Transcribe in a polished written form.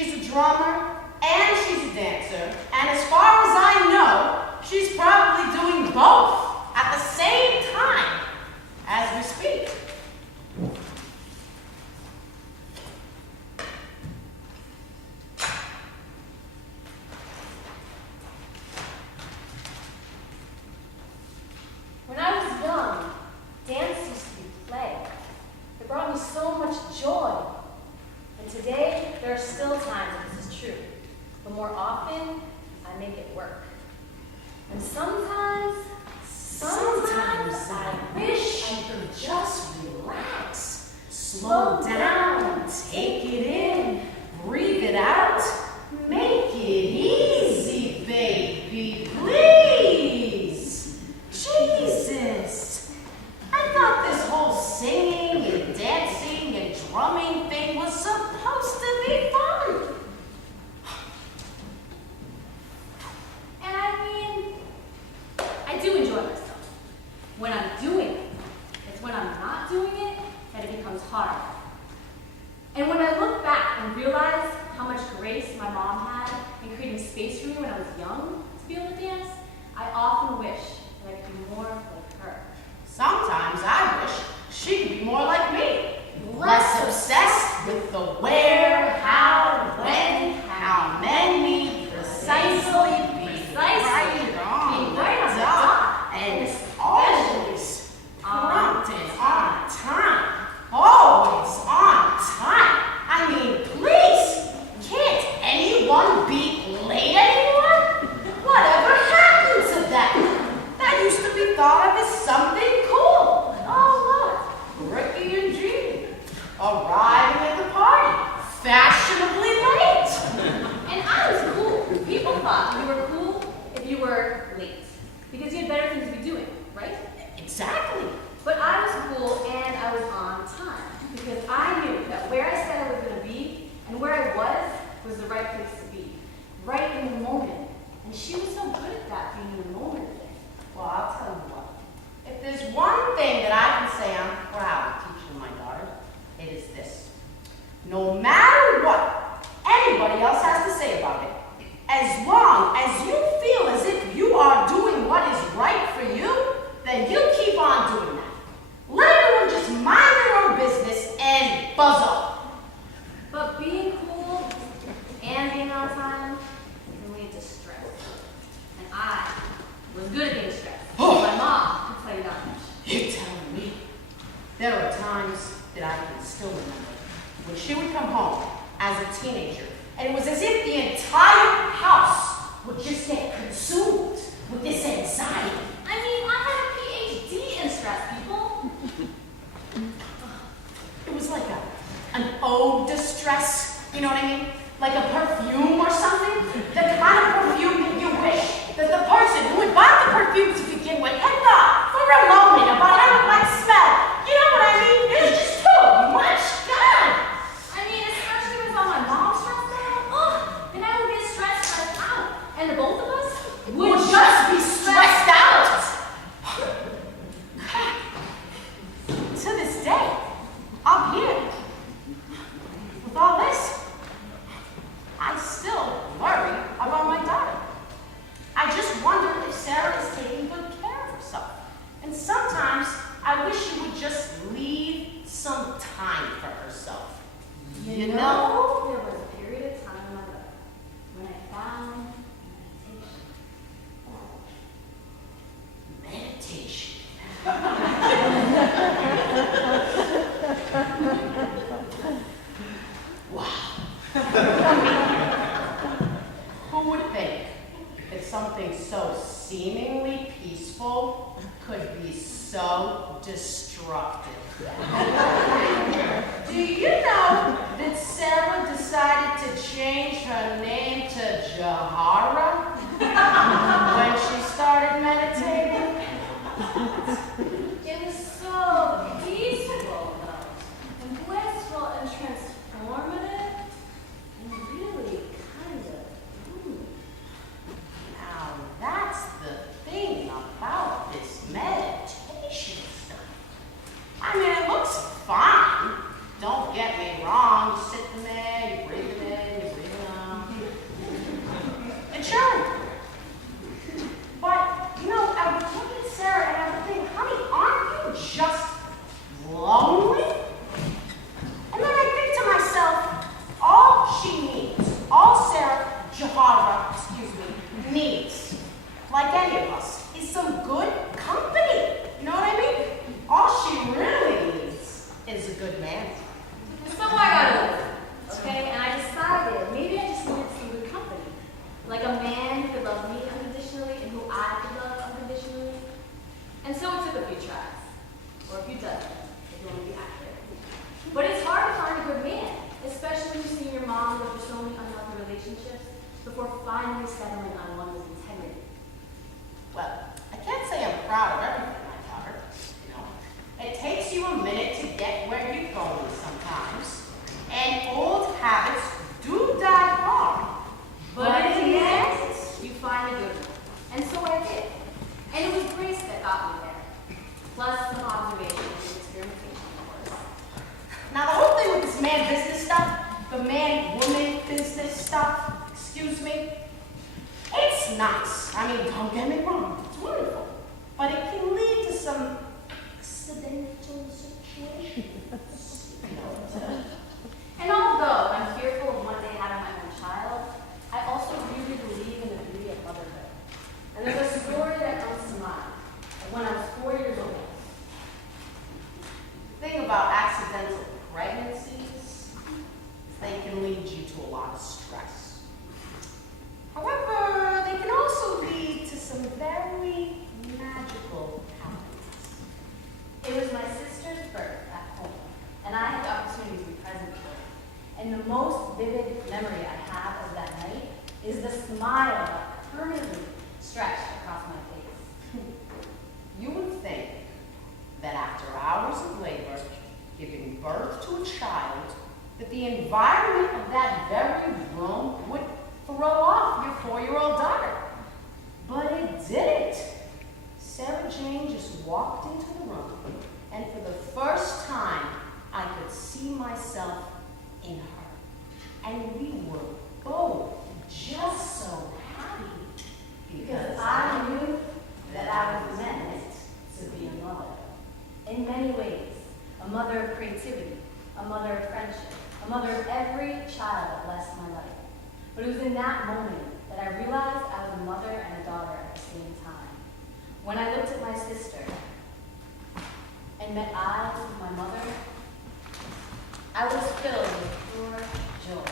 She's a drummer and she's a dancer, and as far as I know, she's probably doing both at the same time as we speak. When I was young, dance used to be play. It brought me so much joy. And today, there are still times when this is true. But more often, I make it work. And sometimes I wish I could just relax. Slow down, take it in, breathe it out, make it easy, baby, please. Jesus, I thought this whole singing and dancing and drumming thing was supposed to be fun. And I mean, I do enjoy myself when I'm doing it. It's when I'm not doing it that it becomes hard. And when I look back and realize how much grace my mom had in creating space for me when I was young to be able to dance, I often wish that I could be more like her. Sometimes I wish she'd be more like me. Less obsessed with the where, how, when, how many, precisely, being right on the dot, and always prompt and on time. Always on time. I mean, please, can't anyone be late anymore? Whatever happened to that? That used to be thought of as something cool. Oh, look, Ricky and Jean arriving at the party, fashionably late. And I was cool. People thought you were cool if you were late, because you had better things to be doing, right? Exactly. But I was cool and I was on time, because I knew that where I said I was going to be and where I was the right place to be, right in the moment. And she was so good at that, being in the moment thing. Well, I'll tell you what. If there's one thing that I can say I'm proud of teaching my daughter, it is this. No matter what anybody else has to say about it, as long as you feel as if you are doing what is right for you, then you keep on doing that. Let everyone just mind their own business and buzz off. But being cool and being on time can lead to stress. And I was good at being stressed. My mom could play it on. You're telling me. There are times that I can still remember when she would come home as a teenager, and it was as if the entire house would just get consumed with this anxiety. I mean, I had a PhD in stress, people. It was like an ode to stress, you know what I mean? Like a perfume or something. The kind of perfume that you wish that the person who had bought the perfume to begin with had thought for a moment about how it might smell. You know what I mean? It was just too much. God! I mean, especially with all my mom stressed out. Then I would get stressed out. And the both of us Would just be stressed out. To this day, up here, with all this, I still worry about my daughter. I just wonder if Sarah is taking good care of herself. And sometimes I wish she would just leave some time for herself. You know? There was a period of time in my life when I found Meditation. Wow. Who would think that something so seemingly peaceful could be so destructive? Do you know that Sarah decided to change her name to Jahara when she started meditating? It was so peaceful, though, and blissful and transformative, and really kind of ooh. Now that's the thing about this meditation stuff. I mean, it looks fine. Don't get me wrong. You sit in there, you breathe it in, you breathe it Jahara, needs, like any of us, is some good company. You know what I mean? All she really needs is a good man. So I got older, okay? And I decided maybe I just needed some good company. Like a man who could love me unconditionally and who I could love unconditionally. And so it took a few tries, or a few dozen, if you want to be accurate. But it's hard to find a good man, especially when you've seen your mom go through so many unhealthy relationships before finally settling on one with integrity. Well, I can't say I'm proud of everything I taught her. You know, it takes you a minute to get where you're going sometimes, and old habits do die hard. But in the end, you find a good one. And so I did. And it was Grace that got me there. Plus some observation and experimentation, of course. Now the whole thing with this man-business stuff, the man-woman business stuff, excuse me, it's nice. I mean, don't get me wrong, it's wonderful. But it can lead to some accidental situations. And although I'm fearful of one day having my own child, I also really believe in the beauty of motherhood. And there's a story that comes to mind of when I was 4 years old. The thing about accidental pregnancies is they can lead you to a lot of stress. However, they can also lead to some very magical happenings. It was my sister's birth at home, and I had the opportunity to be present for it. And the most vivid memory I have of that night is the smile that permanently stretched across my face. You would think that after hours of labor, giving birth to a child, that the environment of that very room would throw off your 4-year-old daughter. But it didn't. Sarah Jane just walked into the room, and for the first time, I could see myself in her. And we were both just so happy Because I knew that I was meant to be a mother. In many ways, a mother of creativity, a mother of friendship, a mother of every child that blessed my life. But it was in that moment that I realized I was a mother and a daughter at the same time. When I looked at my sister and met eyes with my mother, I was filled with pure joy.